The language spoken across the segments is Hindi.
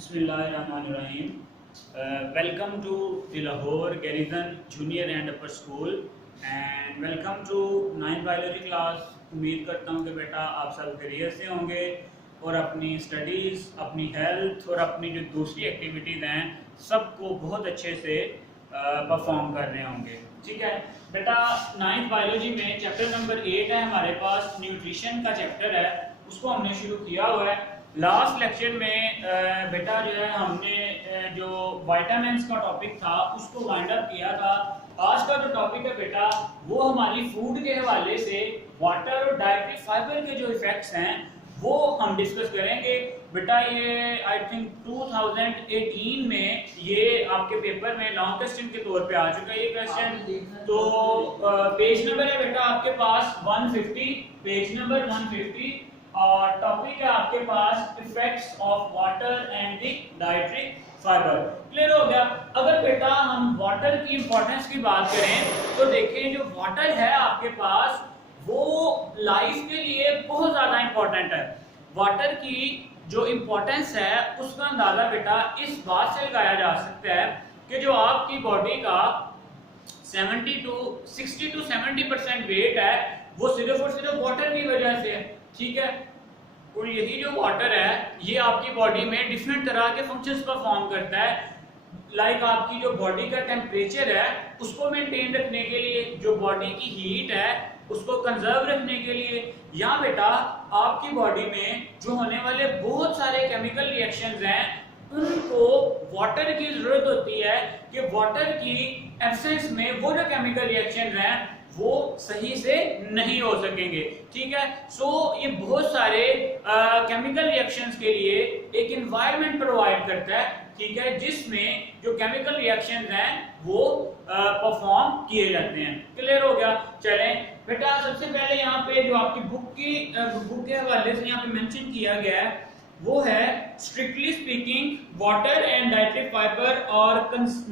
Bismillahirrahmanirrahim. Welcome to the Lahore Garrison Junior and Upper School and welcome to 9th biology class. उम्मीद करता हूँ कि बेटा आप सब खैरियत से होंगे और अपनी स्टडीज़, अपनी हेल्थ और अपनी जो दूसरी एक्टिविटीज़ हैं सबको बहुत अच्छे से परफॉर्म कर रहे होंगे। ठीक है बेटा, 9th बायोलॉजी में चैप्टर नंबर 8 है हमारे पास, न्यूट्रिशन का चैप्टर है, उसको हमने शुरू किया हुआ है। लास्ट लेक्चर में बेटा जो है हमने जो विटामिन्स का टॉपिक था उसको वाइंड अप किया था। आज का जो टॉपिक है बेटा वो हमारी फूड के हवाले से वाटर और डाइटरी फाइबर के जो इफेक्ट्स हैं वो हम डिस्कस करेंगे। बेटा ये आई थिंक 2018 में ये आपके पेपर में लॉन्ग क्वेश्चन के तौर पे आ चुका है ये क्वेश्चन। तो पेज नंबर है बेटा आपके पास 150, पेज नंबर 150 और टॉपिक है आपके पास effects of water and the dietary fibre. Clear हो गया। अगर बेटा हम वाटर की इंपॉर्टेंस की बात करें तो देखिए जो वाटर है आपके पास वो लाइफ के लिए बहुत ज्यादा इंपॉर्टेंट है। वाटर की जो इंपॉर्टेंस है उसका अंदाजा बेटा इस बात से लगाया जा सकता है कि जो आपकी बॉडी का 60 to 70% वेट है वो सिर्फ और सिर्फ वाटर की वजह से है। ठीक है, और यही जो वाटर है ये आपकी बॉडी में डिफरेंट तरह के फंक्शंस परफॉर्म करता है। लाइक आपकी जो बॉडी का टेम्परेचर है उसको मेंटेन रखने के लिए, जो बॉडी की हीट है उसको कंजर्व रखने के लिए, या बेटा आपकी बॉडी में जो होने वाले बहुत सारे केमिकल रिएक्शंस हैं उनको वाटर की जरूरत होती है कि वाटर की एब्सेंस में वो जो केमिकल रिएक्शंस हैं वो सही से नहीं हो सकेंगे। ठीक है, सो ये बहुत सारे केमिकल रिएक्शंस के लिए एक एनवायरनमेंट प्रोवाइड करता है। ठीक है, जिसमें जो केमिकल रिएक्शंस हैं वो परफॉर्म किए जाते हैं। क्लियर हो गया। चलें बेटा, सबसे पहले यहाँ पे जो आपकी बुक के हवाले से यहाँ पे मेंशन किया गया है वो है strictly speaking water and dietary fibre are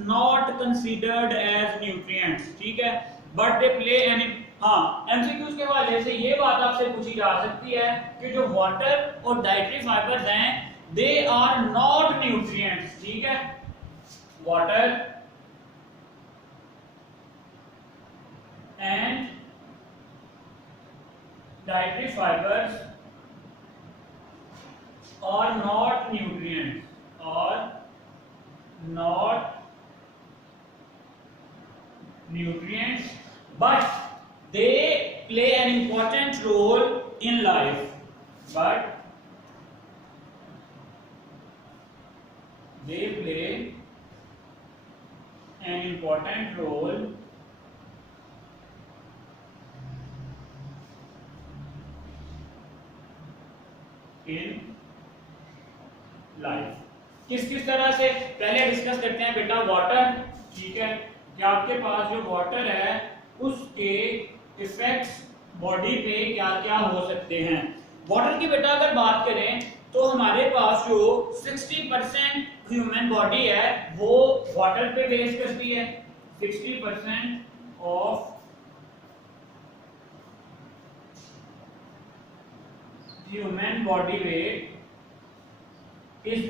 not considered as nutrients. ठीक है, but they play an MCQs के हवाले से ये बात आपसे पूछी जा सकती है कि जो वाटर और डाइटरी फाइबर्स हैं दे आर नॉट न्यूट्रिएंट्स। ठीक है, water and dietary fibres are not nutrients और not nutrients, but they play an important role in life. But they play an important role in life. किस तरह से पहले डिस्कस करते हैं बेटा वाटर। ठीक है, कि आपके पास जो वाटर है उसके इफेक्ट्स बॉडी पे क्या क्या हो सकते हैं। वाटर की बेटा अगर बात करें तो हमारे पास जो 60% ह्यूमन बॉडी है वो वाटर पे बेस करती है। 60% of human body weight is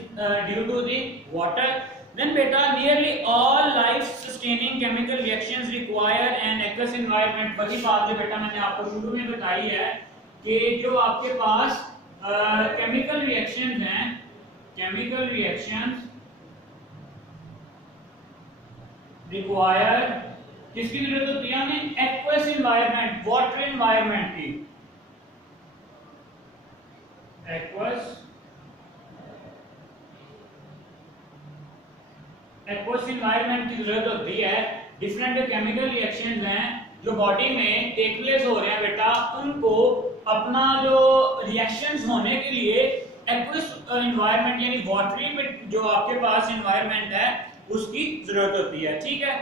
due to the water. Then beta nearly all life sustaining chemical reactions require an aqueous environment। वही बात जो बेटा मैंने आपको शुरू में बताई है कि जो आपके पास केमिकल रिएक्शंस हैं, केमिकल रिएक्शंस रिक्वायर किसकी जरूरत होती है हमें? एक्वस एनवायरनमेंट, वाटर एनवायरनमेंट की। एक्वस एनवायरनमेंट की जरूरत होती है। डिफरेंट जो केमिकल रिएक्शंस हैं जो बॉडी में टेक प्लेस हो रहे हैं बेटा उनको अपना जो रिएक्शंस होने के लिए एक्वस एनवायरनमेंट यानी वाटरी जो आपके पास एनवायरनमेंट है उसकी जरूरत होती है। ठीक है,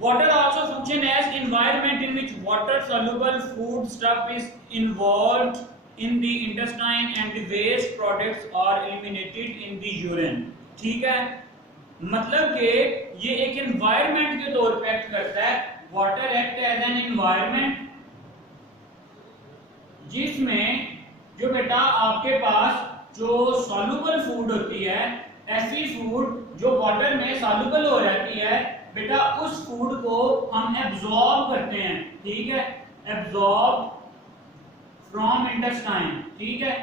water also function as environment in which water soluble food stuff is involved in the intestine and the waste products are eliminated in the urine. ठीक है, मतलब कि ये एक एनवायरनमेंट के तौर पे एक्ट करता है। Water act as an environment जिसमें जो बेटा आपके पास जो सॉल्युबल फूड होती है ऐसी फूड जो वाटर में सॉल्युबल हो जाती है बेटा, उस फूड को हम एब्जॉर्ब करते हैं, ठीक है, एब्जॉर्ब फ्रॉम इंटेस्टाइन, ठीक है।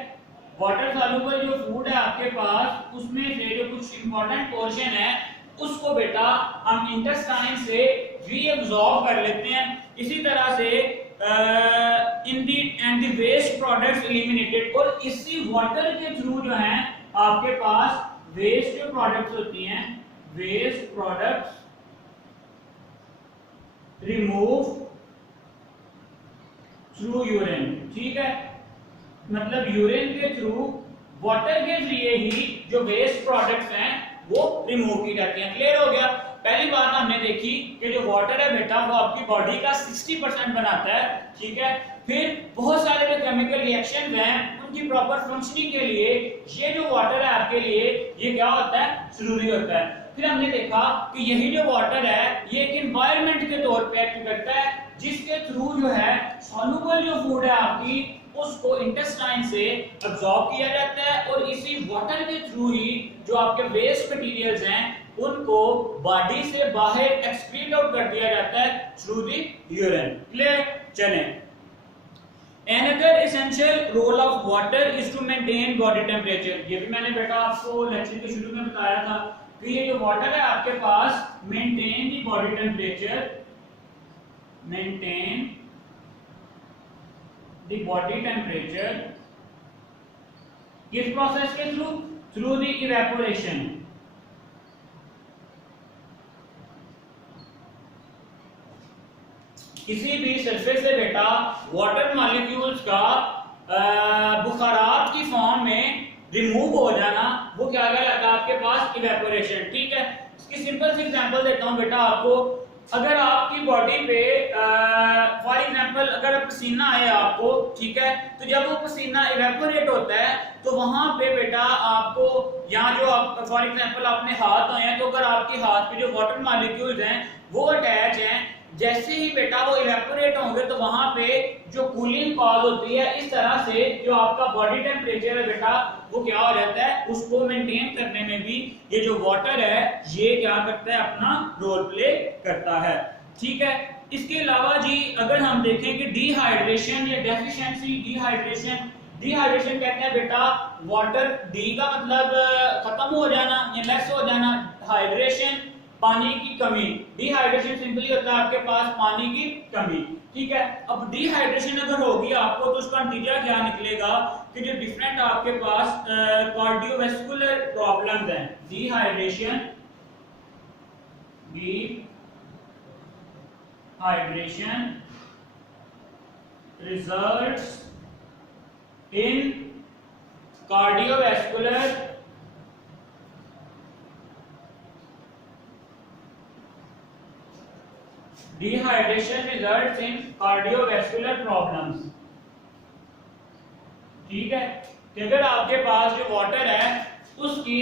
वाटर सॉल्युबल जो फूड है आपके पास, उसमें से जो कुछ इंपॉर्टेंट पोर्शन है उसको बेटा हम इंटेस्टाइन से रीअब्सॉर्ब कर लेते हैं। इसी तरह से in the end the waste products eliminated, और इसी वाटर के थ्रू जो है आपके पास वेस्ट जो प्रोडक्ट्स होती हैं, waste products remove through urine, ठीक है। मतलब यूरिन के थ्रू वाटर के जरिए ही जो वेस्ट प्रोडक्ट्स हैं वो रिमूव की जाती हैं। क्लियर हो गया? पहली बात हमने देखी कि जो वाटर है बेटा वो आपकी बॉडी का 60% बनाता है, ठीक है। फिर बहुत सारे जो केमिकल रिएक्शंस हैं उनकी प्रॉपर फंक्शनिंग के लिए ये जो वाटर है आपके लिए ये क्या होता है, जरूरी होता है। फिर हमने देखा कि यही जो वाटर है ये एक एनवायरनमेंट के तौर पे एक्ट करता है, जिसके थ्रू जो है सॉल्युबल जो फूड है आपकी उसको इंटेस्टाइन से अब्सॉर्ब किया जाता है, और इसी वाटर के थ्रू ही जो आपके वेस्ट मटेरियल्स हैं उनको बॉडी से बाहर एक्सक्रीट आउट कर दिया जाता है थ्रू द यूरिन। क्लियर? चलें, Another essential role of water is to maintain body temperature। ये भी मैंने बेटा आपको लेक्चर के शुरू में बताया था कि ये जो वाटर है आपके पास maintain the body temperature, maintain the body temperature किस प्रोसेस के थ्रू? Through the evaporation. किसी भी सरफेस से बेटा वाटर मॉलिक्यूल्स का बुखारात की फॉर्म में रिमूव हो जाना वो क्या कहलाता है आपके पास? इवेपोरेशन, ठीक है। इसकी सिंपल सी एग्जांपल देता हूं बेटा आपको। अगर आपकी बॉडी पे फॉर एग्जांपल अगर पसीना आए आपको, ठीक है, तो जब वो पसीना इवेपोरेट होता है तो वहां पे बेटा आपको यहाँ जो आप फॉर एग्जांपल आपने हाथ धोए हैं तो अगर आपके हाथ पे जो वाटर मॉलिक्यूल्स हैं वो अटैच हैं, जैसे ही बेटा वो इवेपोरेट होंगे तो वहां पे जो कूलिंग कॉज होती है, इस तरह से जो आपका बॉडी टेम्परेचर है बेटा वो क्या हो जाता है, उसको मेंटेन करने में भी ये जो वाटर है ये क्या करता है, अपना रोल प्ले करता है, ठीक है। इसके अलावा जी अगर हम देखें कि डिहाइड्रेशन या डेफिशिएंसी, डिहाइड्रेशन कहते हैं बेटा वाटर, डी का मतलब खत्म हो जाना या लेस हो जाना, हाइड्रेशन पानी की कमी, डिहाइड्रेशन सिंपली होता है आपके पास पानी की कमी, ठीक है। अब डिहाइड्रेशन अगर होगी आपको तो उसका नतीजा क्या निकलेगा कि जो डिफरेंट आपके पास कार्डियोवैस्कुलर प्रॉब्लम्स हैं, dehydration results in cardiovascular Dehydration results in cardiovascular problems, ठीक है। कि अगर आपके पास जो वाटर है उसकी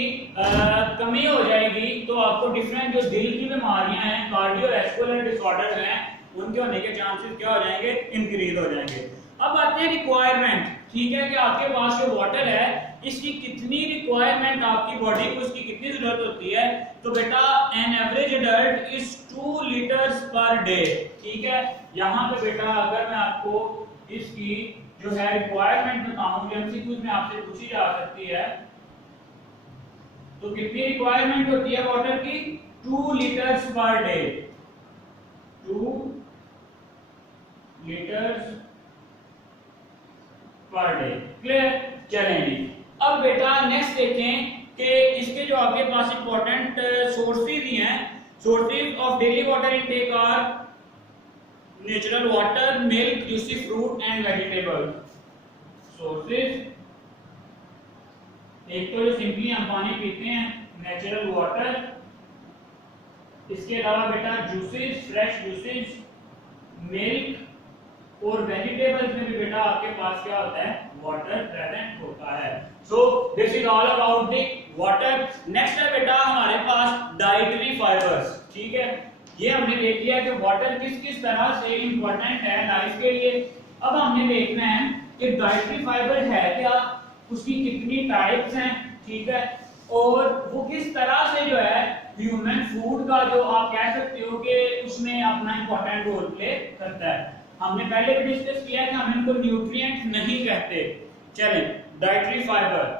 कमी हो जाएगी तो आपको डिफरेंट जो दिल की बीमारियां हैं, कार्डियोवैस्कुलर डिसऑर्डर हैं, उनके होने के चांसेस क्या हो जाएंगे, इंक्रीज हो जाएंगे। अब आते हैं रिक्वायरमेंट, ठीक है, कि आपके पास जो वाटर है इसकी कितनी रिक्वायरमेंट आपकी बॉडी को इसकी कितनी जरूरत होती है, तो बेटा an average adult is 2 litres per day, ठीक है। यहाँ पे बेटा अगर मैं आपको इसकी जो है रिक्वायरमेंट बताऊं, एमसीक्यूज में आपसे पूछी जा सकती है, तो कितनी रिक्वायरमेंट होती है वाटर की, 2 litres per day, 2 litres per day. Clear? चलें जी, अब बेटा नेक्स्ट देखें कि इसके जो आपके पास इंपॉर्टेंट सोर्सेज ही हैं, sources of daily water intake are natural water, milk, juicy fruit and vegetable. Sources, एक तो जो सिंपली हम पानी पीते हैं नेचुरल वाटर, इसके अलावा बेटा जूसेस, फ्रेश जूसेस, मिल्क और वेजिटेबल्स में भी बेटा आपके पास क्या होता है, वाटर प्रेजेंट होता है। So this is all about the water. Next है बेटा हमारे पास डाइटरी फाइबर्स, ठीक है। ये हमने देख लिया कि वाटर किस किस तरह से इंपॉर्टेंट है लाइफ के लिए। अब हमने देखना है कि डाइटरी फाइबर है क्या, उसकी कितनी टाइप्स हैं, ठीक है। और वो किस तरह से जो है ह्यूमन फूड का जो आप कह सकते हो कि उसमें अपना इंपॉर्टेंट रोल प्ले करता है। हमने पहले भी डिस्कस किया कि हम इनको न्यूट्रिएंट नहीं कहते। चलें, डाइटरी फाइबर।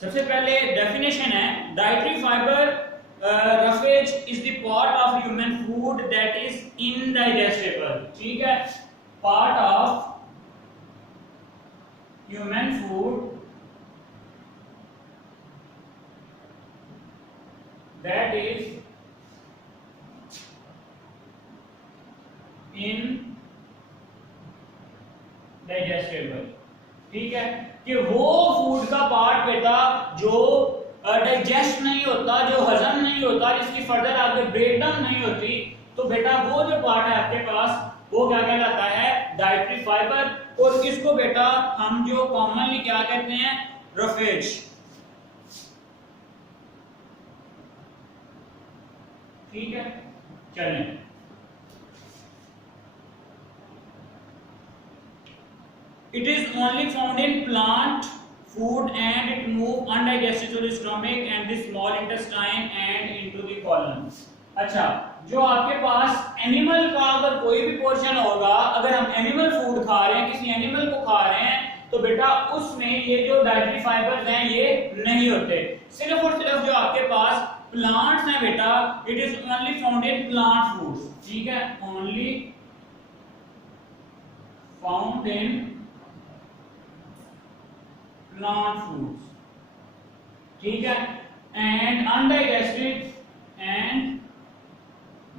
सबसे पहले डेफिनेशन है, dietary fibre roughage is the part of human food that is indigestible। ठीक है, part of human food that is indigestible। ठीक है, कि वो फूड का पार्ट बेटा जो डाइजेस्ट नहीं होता, जो हजम नहीं होता, जिसकी फर्दर आगे ब्रेकडाउन नहीं होती, तो बेटा वो जो पार्ट है आपके पास वो क्या कहलाता है, डाइटरी फाइबर। और इसको बेटा हम जो कॉमनली क्या कहते हैं, रफेज। ठीक है, चलें। It is only found in plant food and it move undigested to the stomach and the small intestine and into the colon। अच्छा, जो आपके पास एनिमल का अगर कोई भी पोर्शन होगा, अगर हम एनिमल फूड खा रहे हैं, किसी एनिमल को खा रहे हैं, तो बेटा उसमें ये जो डाइटरी फाइबर्स हैं ये नहीं होते। सिर्फ और सिर्फ जो आपके पास प्लांट्स हैं बेटा, it is only found in plant foods. ठीक है, only found in plant foods। ठीक है, and undigested and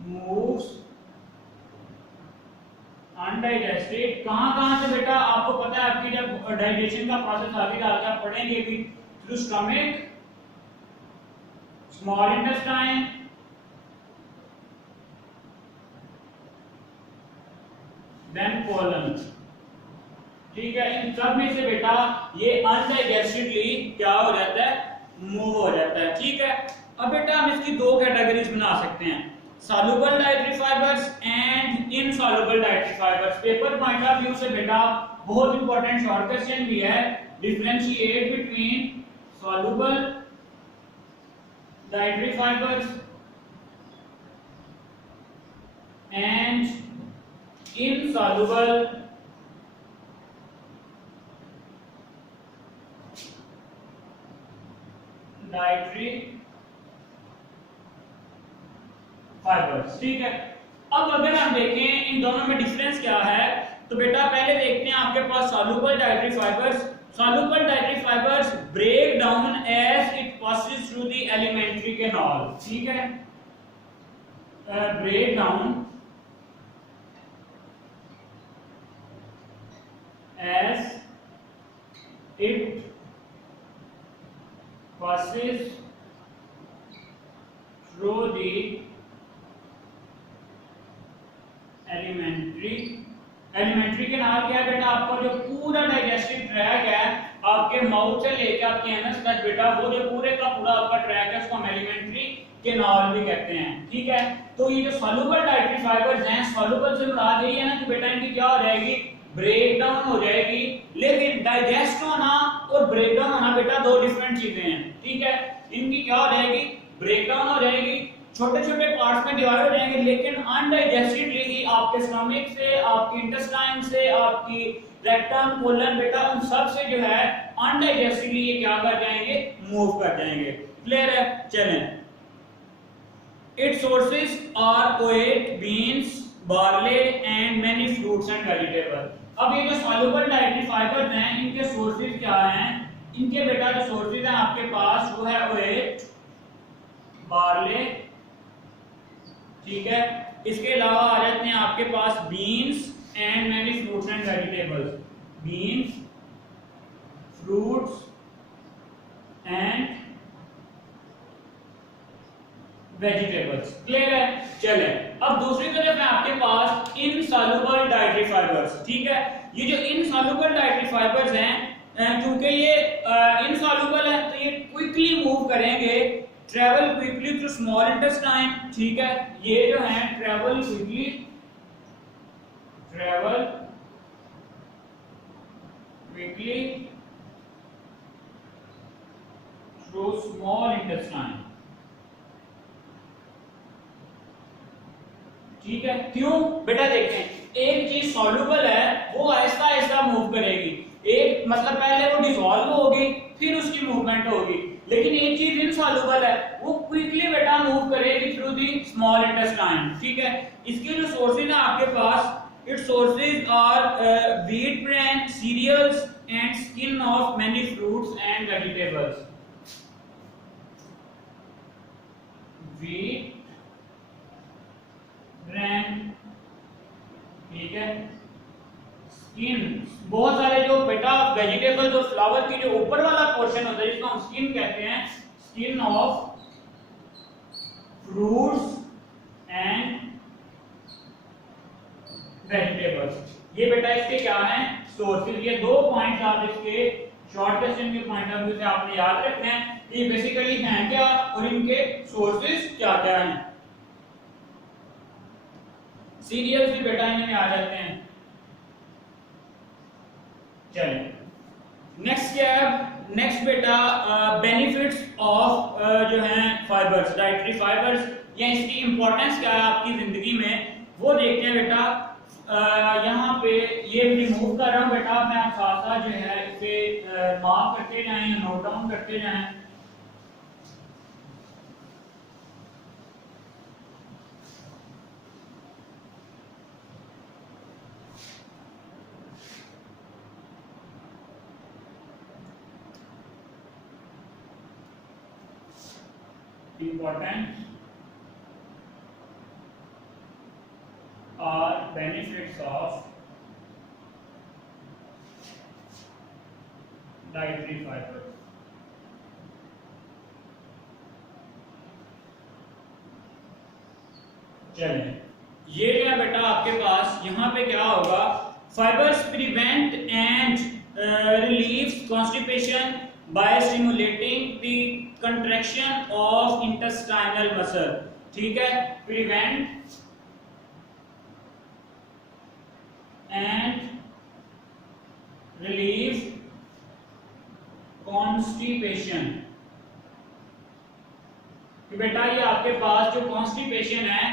moves undigested कहां से बेटा, आपको पता है आपकी जब डाइजेशन का प्रोसेस आगे आगे आप पढ़ेंगे भी, through stomach, small intestine, then colon. ठीक है, इन सब में से बेटा ये अनडाइजेस्टेडली क्या हो जाता है, मूव हो जाता है। ठीक है, अब बेटा हम इसकी दो कैटेगरीज बना सकते हैं, soluble dietary fibres and insoluble dietary fibres. Paper point of view से बेटा बहुत इंपॉर्टेंट शॉर्ट क्वेश्चन भी है, differentiate between soluble dietary fibres and insoluble dietary fibres. ठीक है, अब अगर हम देखें इन दोनों में डिफरेंस क्या है, तो बेटा पहले देखते हैं आपके पास soluble dietary fibres. Soluble dietary fibres break down as it passes through the alimentary canal. ठीक है, break down as it passes through the alimentary canal. क्या है बेटा, आपका जो पूरा डाइजेस्टिव ट्रैक है आपके माउथ से लेकर आपके एनस तक बेटा, वो जो पूरे का पूरा आपका ट्रैक है उसको हम एलिमेंट्री कैनाल भी कहते हैं। ठीक है, तो ये जो सॉल्युबल डाइटरी फाइबर्स हैं, सॉल्युबल से मुराद यही है ना कि बेटा इनकी क्या हो जाएगी, ब्रेक डाउन हो जाएगी। लेकिन डाइजेस्ट होना और ब्रेक डाउन होना बेटा दो डिफरेंट चीजें हैं। ठीक है, इनकी क्या हो जाएगी, ब्रेक डाउन हो जाएगी, छोटे छोटे पार्ट्स में डिवाइड हो जाएंगे, लेकिन अनडाइजेस्टेडली ही आपके स्टमक से, आपकी इंटेस्टाइन से, आपकी रेक्टम, कोलन बेटा उन सब से जो है अनडाइजेस्टेडली ये क्या कर जाएंगे, मूव कर जाएंगे। क्लियर है, चलें। Its sources are oat, beans, barley and many fruits and vegetable. अब ये जो सॉल्युबल डाइटरी फाइबर्स हैं इनके सोर्सेज क्या हैं, इनके बेटा जो सोर्सेज हैं आपके पास वो है ओट, बार्ले। ठीक है, इसके अलावा आ जाते हैं आपके पास beans and many fruits and vegetables. Beans, fruits and vegetables. Clear है, चले। अब दूसरी तरफ है आपके पास इनसॉल्युबल डाइटरी फाइबर्स। ठीक है, ये जो इनसॉल्युबल डाइटरी फाइबर्स हैं, क्योंकि ये इनसॉल्युबल है तो ये क्विकली मूव करेंगे travel quickly through small intestine, ठीक है, ये जो है travel quickly through small intestine, ठीक है। क्यों बेटा, देखें एक चीज सॉल्युबल है वो आहिस्ता आहिस्ता मूव करेगी, एक मतलब पहले वो डिसॉल्व होगी फिर उसकी मूवमेंट होगी, लेकिन एक चीज इनसॉल्युबल है वो क्विकली बेटा मूव करेगी थ्रू दी स्मॉल इंटेस्टाइन, ठीक है। इसके जो सोर्सेज है आपके पास, its sources are wheat bran, cereals and skin of many fruits and vegetables. Wheat bran, ठीक है, स्किन, बहुत सारे जो बेटा वेजिटेबल जो फ्लावर की जो ऊपर वाला पोर्शन होता है जिसको हम स्किन कहते हैं, skin of fruits and vegetables, ये बेटा इसके क्या हैं सोर्सेज। ये दो पॉइंट्स आप इसके शॉर्ट क्वेश्चन के पॉइंट ऑफ व्यू से आपने याद रखना है, ये बेसिकली हैं क्या और इनके सोर्सेज क्या क्या हैं। सीरियल्स भी बेटा इनमें आ जाते हैं। चलिए नेक्स्ट क्या है, नेक्स्ट बेटा बेनिफिट्स ऑफ जो है फाइबर्स, डाइटरी फाइबर्स, या इसकी इंपॉर्टेंस क्या है आपकी जिंदगी में वो देखते हैं बेटा। यहाँ पे ये रिमूव कर रहा हूँ बेटा मैं, आप साथ साथ जो है इसे मार्क करते जाएं या नोट डाउन करते जाएं। Important are benefits of dietary fiber। चलिए ये क्या बेटा आपके पास यहाँ पे क्या होगा, fibres prevent and relieves constipation by stimulating the contraction of intestinal muscle, ठीक है, prevent and relieve constipation। कि बेटा ये आपके पास जो कॉन्स्टिपेशन है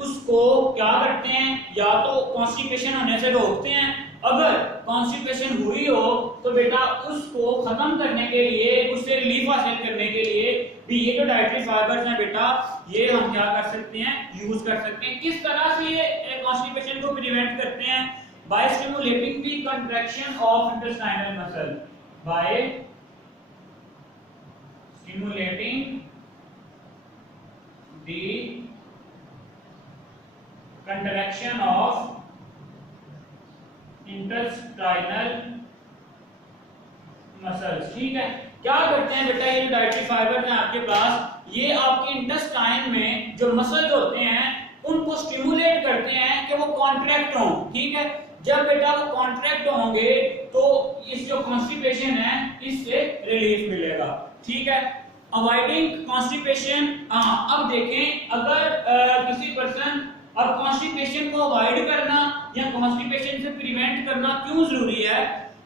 उसको क्या करते हैं, या तो कॉन्स्टिपेशन होने से रोकते हैं, अगर कॉन्स्टिपेशन हुई हो तो बेटा उसको खत्म करने के लिए, उससे रिलीफ हासिल करने के लिए भी ये जो डाइटरी फाइबर्स हैं बेटा ये हम क्या कर सकते हैं, यूज कर सकते हैं। किस तरह से ये कॉन्स्टिपेशन को प्रिवेंट करते हैं, by stimulating the contraction of intestinal muscle, by stimulating the contraction of intestinal muscles, ठीक है। क्या करते हैं बेटा ये डाइटरी फाइबर हैं आपके पास, ये आपके इंटेस्टाइन में जो मसल्स होते हैं उनको स्टिमुलेट करते हैं कि वो कॉन्ट्रैक्ट हों, ठीक है। जब बेटा वो कॉन्ट्रैक्ट होंगे तो इस जो कॉन्स्टिपेशन है इससे रिलीफ मिलेगा, ठीक है। अवॉइडिंग कॉन्स्टिपेशन, अब देखें अगर किसी पर्सन, अब कॉन्स्टिपेशन को अवॉइड करना या कॉन्स्टिपेशन से प्रिवेंट करना क्यों जरूरी है,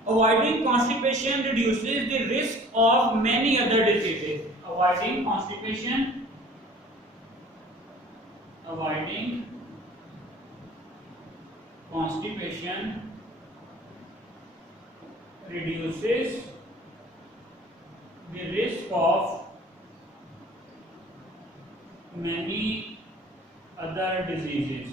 avoiding constipation reduces the risk of many other diseases, avoiding constipation, avoiding constipation reduces the risk of many other diseases।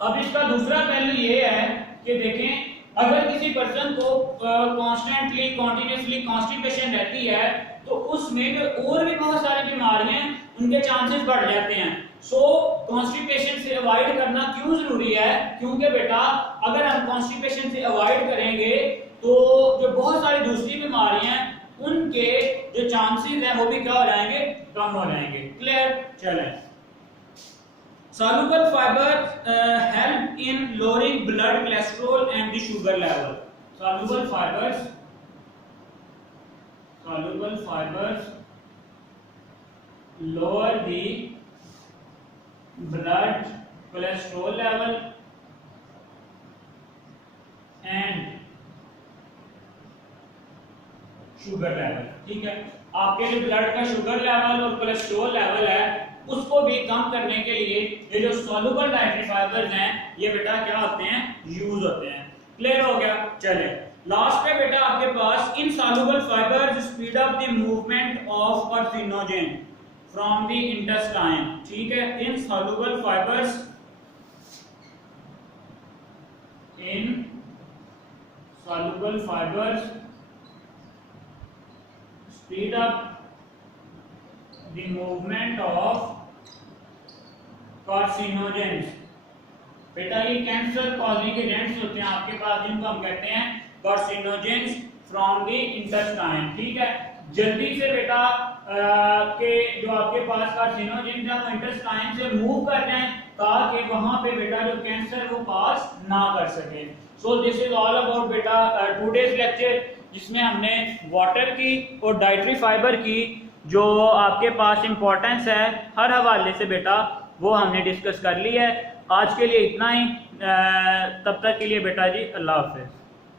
अब इसका दूसरा पहलू ये है कि देखें अगर किसी पर्सन को कॉन्स्टेंटली कॉन्टिन्यूसली कॉन्स्टिपेशन रहती है तो उसमें जो और भी बहुत सारी बीमारियां उनके चांसेस बढ़ जाते हैं। सो कॉन्स्टिपेशन से अवॉइड करना क्यों जरूरी है, क्योंकि बेटा अगर हम कॉन्स्टिपेशन से अवॉइड करेंगे तो जो बहुत सारी दूसरी बीमारियां हैं उनके जो चांसेस हैं वो भी क्या हो जाएंगे, कम हो जाएंगे। क्लियर? चलें, soluble fiber help in lowering blood cholesterol and the sugar level। soluble fibers soluble fibers lower the blood cholesterol level and sugar level. ठीक है, आपके जो ब्लड का शुगर लेवल और कोलेस्ट्रॉल लेवल है उसको भी कम करने के लिए ये जो सॉल्युबल डाइटरी फाइबर्स हैं ये बेटा क्या होते हैं, यूज होते हैं। क्लियर हो गया? चले लास्ट पे बेटा आपके पास insoluble fibres speed up the movement of carcinogen from the intestine. ठीक है, insoluble fibres speed up the movement of carcinogens। बेटा ये कैंसर कॉजिंग एजेंट्स होते हैं आपके पास जिनको हम कहते हैं कार्सिनोजेंस फ्रॉम द इंटेस्टाइन। ठीक है, जल्दी से बेटा के जो आपके पास कार्सिनोजेंस है वो इंटेस्टाइन से मूव कर जाएं ताकि वहां पे बेटा जो कैंसर वो पास ना कर सके। So this is all about बेटा टुडेज लेक्चर, जिसमें हमने वाटर की और डाइटरी फाइबर की जो आपके पास इंपॉर्टेंस है हर हवाले से बेटा वो हमने डिस्कस कर ली है। आज के लिए इतना ही, तब तक के लिए बेटा जी अल्लाह हाफिज़।